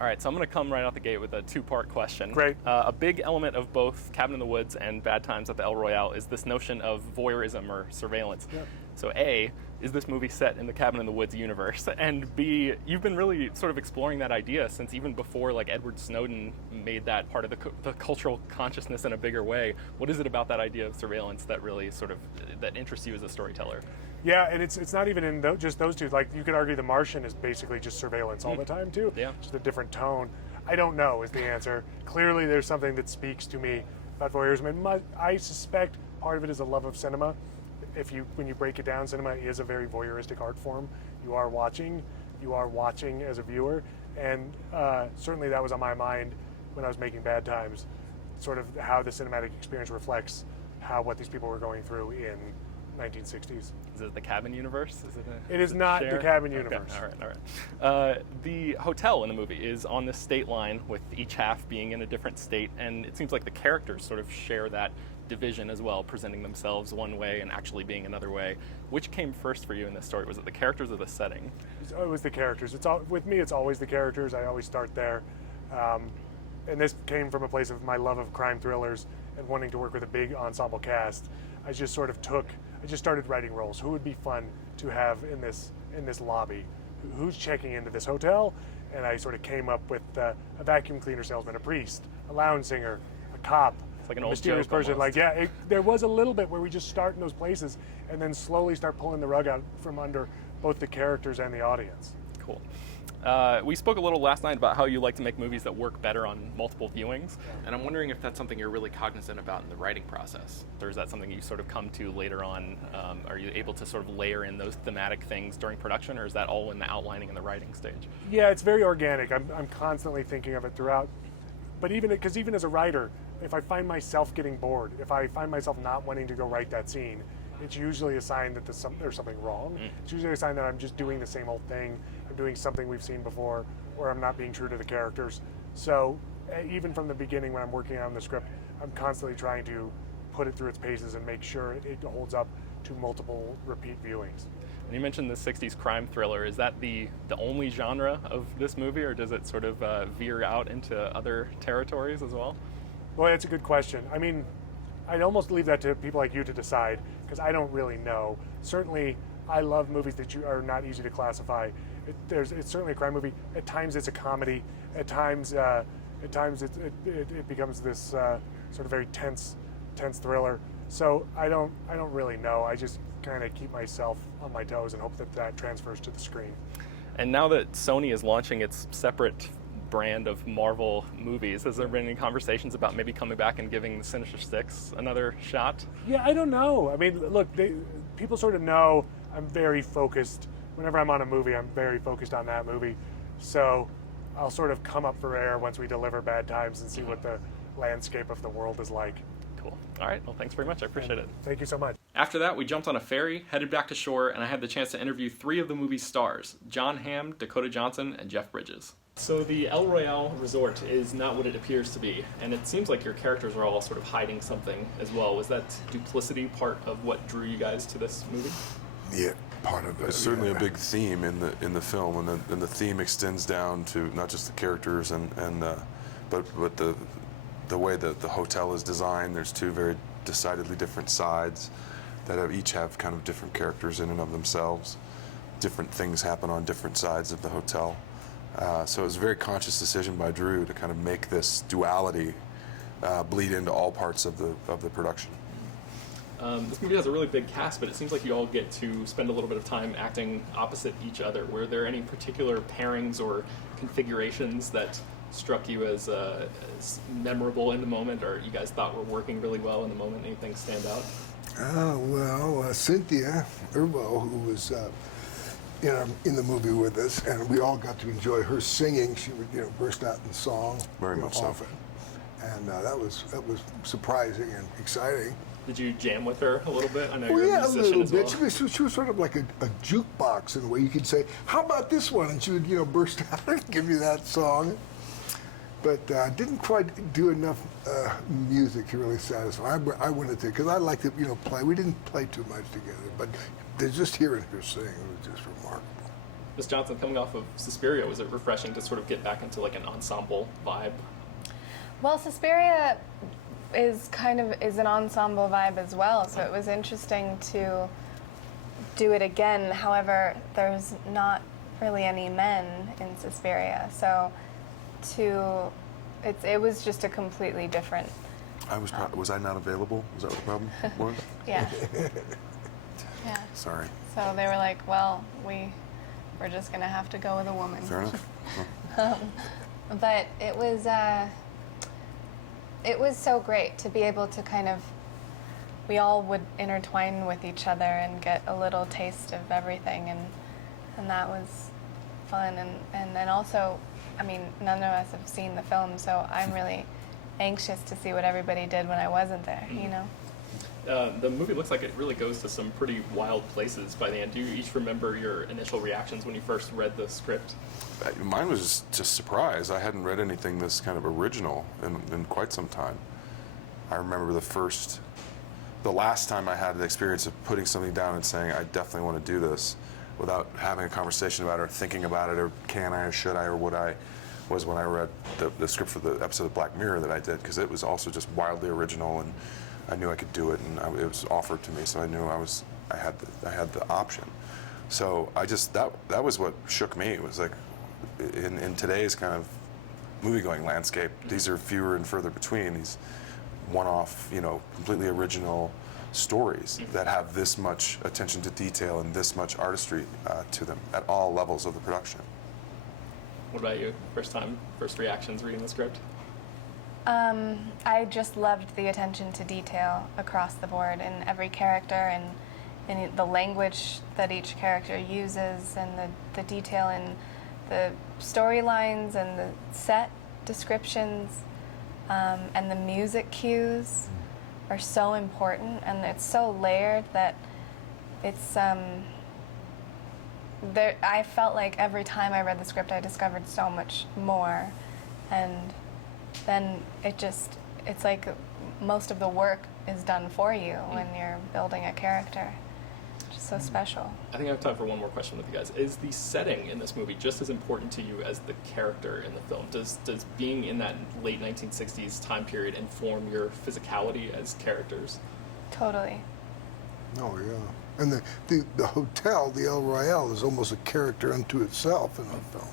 All right, so I'm going to come right out the gate with a two-part question. Great. A big element of both Cabin in the Woods and Bad Times at the El Royale is this notion of voyeurism or surveillance. Yep. So A, is this movie set in the Cabin in the Woods universe? And B, you've been really sort of exploring that idea since even before like Edward Snowden made that part of the cultural consciousness in a bigger way. What is it about that idea of surveillance that really sort of, that interests you as a storyteller? Yeah, and it's not even in just those two. Like, you could argue The Martian is basically just surveillance all the time, too. Yeah. Just a different tone. I don't know is the answer. Clearly, there's something that speaks to me about voyeurism. And I suspect part of it is a love of cinema. When you break it down, cinema is a very voyeuristic art form. You are watching as a viewer. And certainly that was on my mind when I was making Bad Times, sort of how the cinematic experience reflects what these people were going through in 1960s. Is it the Cabin universe? It is not the Cabin universe. Okay. All right. The hotel in the movie is on this state line with each half being in a different state, and it seems like the characters sort of share that division as well, presenting themselves one way and actually being another way. Which came first for you in this story? Was it the characters or the setting? It was the characters. With me, it's always the characters. I always start there. And this came from a place of my love of crime thrillers and wanting to work with a big ensemble cast. I just started writing roles. Who would be fun to have in this lobby? Who's checking into this hotel? And I sort of came up with a vacuum cleaner salesman, a priest, a lounge singer, a cop, like an a old mysterious joke person. almost. There was a little bit where we just start in those places and then slowly start pulling the rug out from under both the characters and the audience. Cool. We spoke a little last night about how you like to make movies that work better on multiple viewings, and I'm wondering if that's something you're really cognizant about in the writing process, or is that something you sort of come to later on? Are you able to sort of layer in those thematic things during production, or is that all in the outlining and the writing stage? Yeah, it's very organic. I'm constantly thinking of it throughout. But even as a writer, if I find myself getting bored, if I find myself not wanting to go write that scene, it's usually a sign that there's something wrong. It's usually a sign that I'm just doing the same old thing. I'm doing something we've seen before, or I'm not being true to the characters. So even from the beginning when I'm working on the script, I'm constantly trying to put it through its paces and make sure it holds up to multiple repeat viewings. And you mentioned the 60s crime thriller. Is that the only genre of this movie, or does it sort of veer out into other territories as well? Well, that's a good question. I mean, I'd almost leave that to people like you to decide, because I don't really know. Certainly, I love movies that are not easy to classify. It's certainly a crime movie. At times, it's a comedy. At times, it becomes this sort of very tense thriller. So I don't really know. I just kind of keep myself on my toes and hope that transfers to the screen. And now that Sony is launching its separate brand of Marvel movies, has there been any conversations about maybe coming back and giving the Sinister Six another shot? Yeah, I don't know. I mean, look, people sort of know I'm very focused. Whenever I'm on a movie, I'm very focused on that movie. So I'll sort of come up for air once we deliver Bad Times and see what the landscape of the world is like. Cool. All right. Well, thanks very much. I appreciate it. Thank you so much. After that, we jumped on a ferry, headed back to shore, and I had the chance to interview 3 of the movie's stars, Jon Hamm, Dakota Johnson, and Jeff Bridges. So the El Royale resort is not what it appears to be, and it seems like your characters are all sort of hiding something as well. Was that duplicity part of what drew you guys to this movie? Yeah, part of it. It's certainly a big theme in the film, and the theme extends down to not just the characters but the way that the hotel is designed. There's 2 very decidedly different sides that each have kind of different characters in and of themselves. Different things happen on different sides of the hotel. So it was a very conscious decision by Drew to kind of make this duality bleed into all parts of the production. This movie has a really big cast, but it seems like you all get to spend a little bit of time acting opposite each other. Were there any particular pairings or configurations that struck you as memorable in the moment, or you guys thought were working really well in the moment? Anything stand out? Cynthia Erbo, who was in the movie with us, and we all got to enjoy her singing. She would burst out in song Very much so. often, and that was surprising and exciting. Did you jam with her a little bit? I know Well, you're yeah, a a musician little as bit. well. She was sort of like a jukebox in a way. You could say, "How about this one?" And she would burst out and give you that song. But didn't quite do enough music to really satisfy. I wanted to, because I like to play. We didn't play too much together, but just hearing her sing was just remarkable. Miss Johnson, coming off of Suspiria, was it refreshing to sort of get back into like an ensemble vibe? Well, Suspiria is an ensemble vibe as well, so it was interesting to do it again. However, there's not really any men in Suspiria, so it was just a completely different. Was I not available? Was that what the problem was? Yeah. Yeah. Sorry. So they were like, well, we're just gonna have to go with a woman. Fair enough. But it was so great to be able to kind of, we all would intertwine with each other and get a little taste of everything, and that was fun. And then also, I mean, none of us have seen the film, so I'm really anxious to see what everybody did when I wasn't there, you know? The movie looks like it really goes to some pretty wild places by the end. Do you each remember your initial reactions when you first read the script? Mine was just surprise. I hadn't read anything this kind of original in quite some time. I remember the last time I had the experience of putting something down and saying, I definitely want to do this, without having a conversation about it or thinking about it or can I or should I or would I, was when I read the script for the episode of Black Mirror that I did, because it was also just wildly original, and I knew I could do it, and it was offered to me, so I knew I had the option. So I just that was what shook me. It was like in today's kind of movie-going landscape, these are fewer and further between, these one-off, completely original stories that have this much attention to detail and this much artistry to them at all levels of the production. What about you? First reactions reading the script? I just loved the attention to detail across the board in every character, and in the language that each character uses, and the detail in the storylines and the set descriptions, and the music cues are so important, and it's so layered that it's I felt like every time I read the script I discovered so much more, and then it's like most of the work is done for you when you're building a character. Just so special. I think I have time for one more question with you guys. Is the setting in this movie just as important to you as the character in the film? Does being in that late 1960s time period inform your physicality as characters? Totally. Oh yeah. And the hotel, the El Royale, is almost a character unto itself in the film.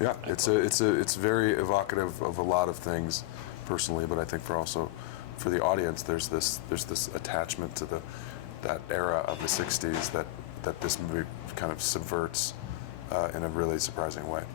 Yeah, it's very evocative of a lot of things, personally, but I think for the audience, there's this attachment to that era of the '60s that this movie kind of subverts in a really surprising way.